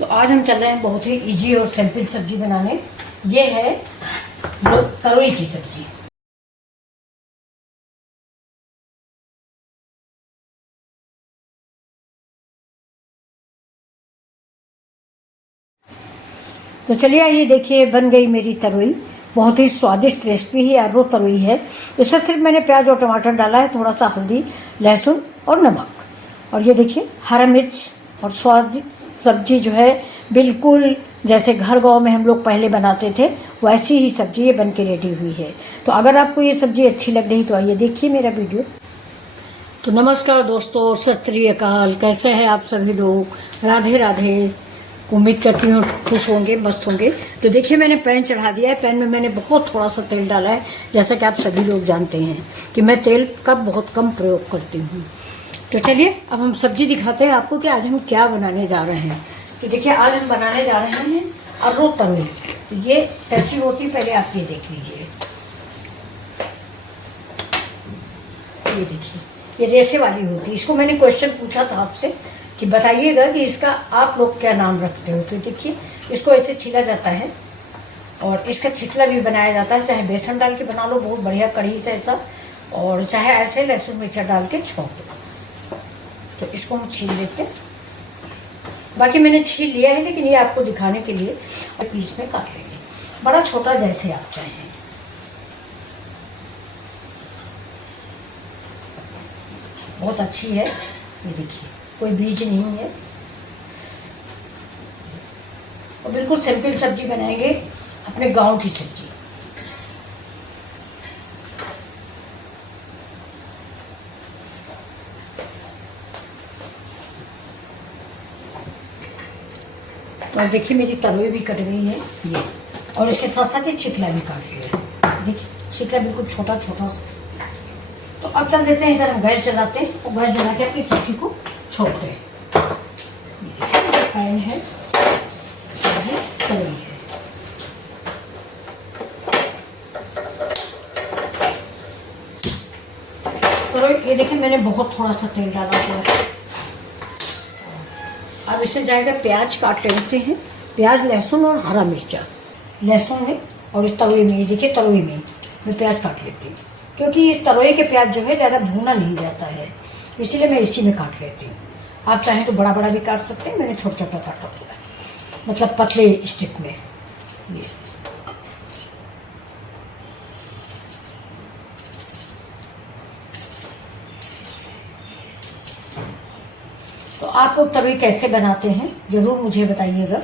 तो आज हम चल रहे हैं बहुत ही इजी और सिंपल सब्जी बनाने। ये है तरोई की सब्जी। तो चलिए ये देखिए बन गई मेरी तरोई। बहुत ही स्वादिष्ट रेसिपी है, आलू तरोई है। इसमें सिर्फ मैंने प्याज और टमाटर डाला है, थोड़ा सा हल्दी, लहसुन और नमक। और ये देखिए हरा मिर्च। और स्वादिष्ट सब्जी जो है बिल्कुल जैसे घर गांव में हम लोग पहले बनाते थे वैसी ही सब्जी ये बन के रेडी हुई है। तो अगर आपको ये सब्जी अच्छी लग रही तो आइए देखिए मेरा वीडियो। तो नमस्कार दोस्तों, सत श्री अकाल। कैसे हैं आप सभी लोग? राधे राधे। उम्मीद करती हूँ खुश होंगे, मस्त होंगे। तो देखिए मैंने पैन चढ़ा दिया है। पैन में मैंने बहुत थोड़ा सा तेल डाला है। जैसा कि आप सभी लोग जानते हैं कि मैं तेल का बहुत कम प्रयोग करती हूँ। तो चलिए अब हम सब्जी दिखाते हैं आपको कि आज हम क्या बनाने जा रहे हैं। तो देखिए आज हम बनाने जा रहे हैं अररोट तरोई। तो ये कैसी होती पहले आप ये देख लीजिए। ये देखिए ये रेसे वाली होती है। इसको मैंने क्वेश्चन पूछा था आपसे कि बताइएगा कि इसका आप लोग क्या नाम रखते हो। तो देखिए इसको ऐसे छीला जाता है और इसका छिकला भी बनाया जाता है। चाहे बेसन डाल के बना लो बहुत बढ़िया कढ़ी से ऐसा, और चाहे ऐसे लहसुन मिर्चा डाल के छोंक दो। तो इसको हम छील लेते हैं। बाकी मैंने छील लिया है लेकिन ये आपको दिखाने के लिए पीस में काट लेंगे, बड़ा छोटा जैसे आप चाहें। बहुत अच्छी है। ये देखिए कोई बीज नहीं है और बिल्कुल सिंपल सब्जी बनाएंगे, अपने गांव की सब्जी। तो देखिए मेरी तरोई भी कट गई है ये, और इसके साथ साथ ये छिकला भी काट लिया है। देखिए छिकला बिल्कुल छोटा छोटा सा। तो अब चल देते हैं इधर हम गैस जलाते हैं और गैस जला के अपनी सब्जी को छोड़ते हैं। ये देखिए पैन है, ये तरोई है। तरोई ये देखिए मैंने बहुत थोड़ा सा तेल डाला हुआ है। अब इससे जाएगा प्याज काट लेते हैं। प्याज, लहसुन और हरा मिर्चा। लहसुन है और इस तरोई में, ये देखिए तरोई में मैं प्याज काट लेती हूँ क्योंकि इस तरोई के प्याज जो है ज़्यादा भूना नहीं जाता है, इसीलिए मैं इसी में काट लेती हूँ। आप चाहें तो बड़ा बड़ा भी काट सकते हैं, मैंने छोटा छोटा काटा हुआ है, मतलब पतले स्टिक में। ये तो आप लोग तरोई कैसे बनाते हैं ज़रूर मुझे बताइएगा।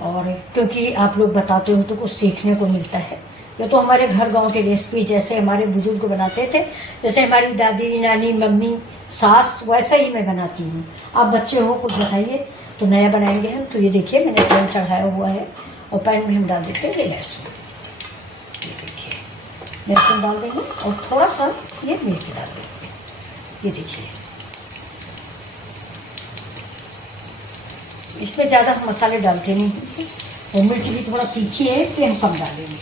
और क्योंकि आप लोग बताते हो तो कुछ सीखने को मिलता है। ये तो हमारे घर गांव के रेसिपी जैसे हमारे बुजुर्ग बनाते थे, जैसे हमारी दादी, नानी, मम्मी, सास, वैसा ही मैं बनाती हूँ। आप बच्चे हो कुछ बताइए तो नया बनाएंगे हम। तो ये देखिए मैंने पैन चढ़ाया हुआ है और पैन में हम डाल देते हैं ये लहसुन। ये देखिए लहसुन डाल देंगे और थोड़ा सा ये मिर्च डाल देंगे। ये देखिए इसमें ज़्यादा हम मसाले डालते नहीं हैं और मिर्च भी थोड़ा तीखी है इसलिए हम कम डालेंगे।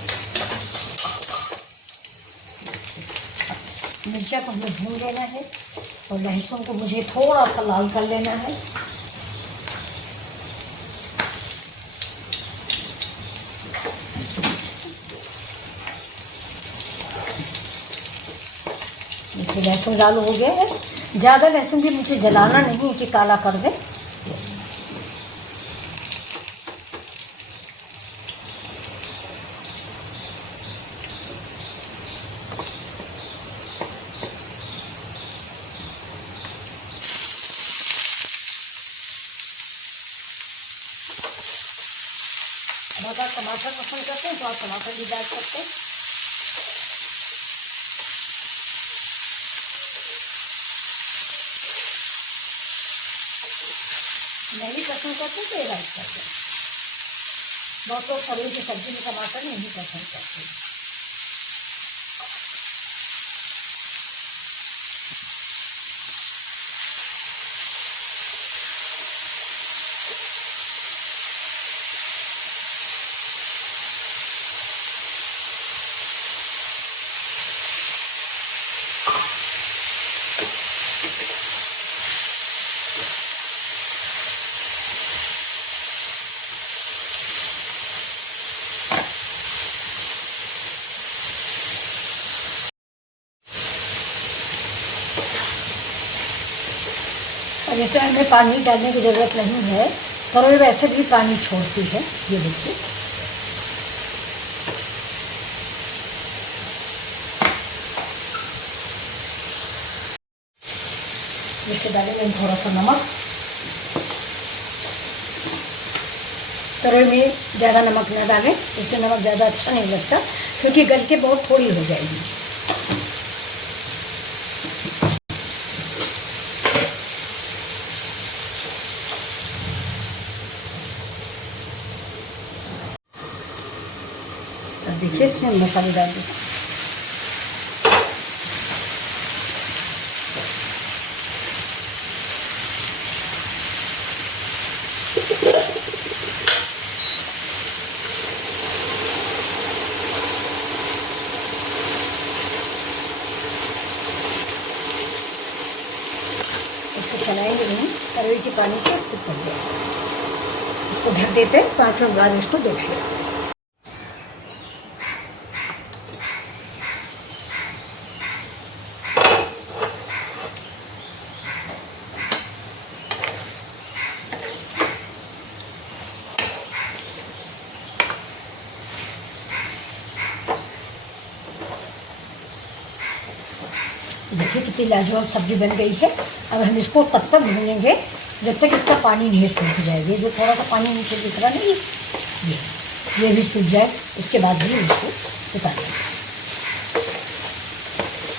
मिर्चा को हमें भून लेना है और लहसुन को मुझे थोड़ा सा लाल कर लेना है। जैसे लहसुन लाल हो गया है, ज़्यादा लहसुन भी मुझे जलाना नहीं कि काला कर दे। अगर आप टमाटर पसंद करते हैं तो आप टमाटर भी डाल सकते हैं। नहीं पसंद करते तो ये राइट करते हैं। बहुत लोग तरोई की सब्जी में टमाटर नहीं पसंद करते। और इसमें हमें पानी डालने की ज़रूरत नहीं है, तरोई वैसे भी पानी छोड़ती है। ये देखिए, इससे डालेंगे थोड़ा सा नमक। तरोई में ज़्यादा नमक ना डालें, इससे नमक ज़्यादा अच्छा नहीं लगता, क्योंकि गल के बहुत थोड़ी हो जाएगी। अब देखिए इसमें मसाले डाल दें। इसको चलाएंगे नहीं, तरोई के पानी से खुद पक जाएगा। इसको ढक देते हैं, 5 मिनट बाद इसको देख लें। देखिए कितनी लाजवाब सब्जी बन गई है। अब हम इसको तब तक भूनेंगे जब तक इसका पानी नहीं सूख जाए। ये जो थोड़ा सा पानी नीचे दिख रहा नहीं, ये भी सूख जाए, इसके बाद भी इसको उतारेंगे।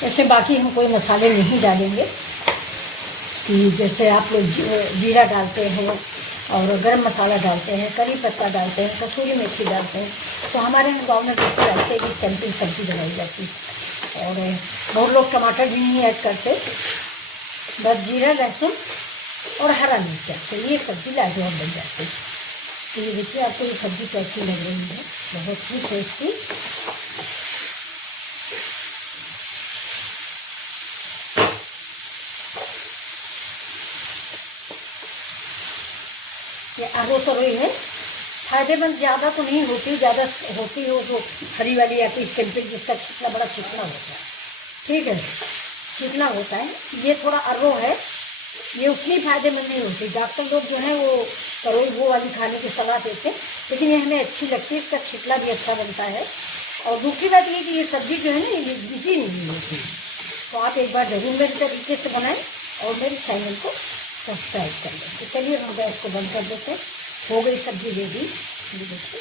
इसमें बाकी हम कोई मसाले नहीं डालेंगे, कि जैसे आप लोग जीरा डालते हैं और गरम मसाला डालते हैं, करी पत्ता डालते हैं, कसूरी मेथी डालते हैं। तो हमारे गाँव में बिल्कुल ऐसे ही सिंपल सब्जी बनाई जाती है। और बहुत लोग टमाटर भी नहीं ऐड करते, बस जीरा, लहसुन और हरा मिर्चा से ये सब्ज़ी लाजवाब बन जाती है। तो ये देखिए आपको ये सब्ज़ी कैसी लग रही है, बहुत ही टेस्टी। ये आलू तरोई है, फायदेमंद ज़्यादा तो नहीं होती, ज़्यादा होती हो तो हरी वाली आती है सिंपल, जिसका छिकना बड़ा चिकना होता है। ठीक है, चिकना होता है। ये थोड़ा अर्रो है, ये उतनी फायदेमंद नहीं होती। डॉक्टर लोग जो हैं वो तरोई वो वाली खाने की सलाह देते हैं, लेकिन ये हमें अच्छी लगती है, इसका छिकला भी अच्छा बनता है। और दूसरी बात ये कि ये सब्ज़ी जो है ना, ये इजी नहीं होती। तो आप एक बार ज़रूर मेरे तरीके से बनाएं और मेरे चैनल को सब्सक्राइब कर लें। तो चलिए हम गैस को बंद कर देते हैं। हो गई सब्ज़ी रेडी, ये देखिए।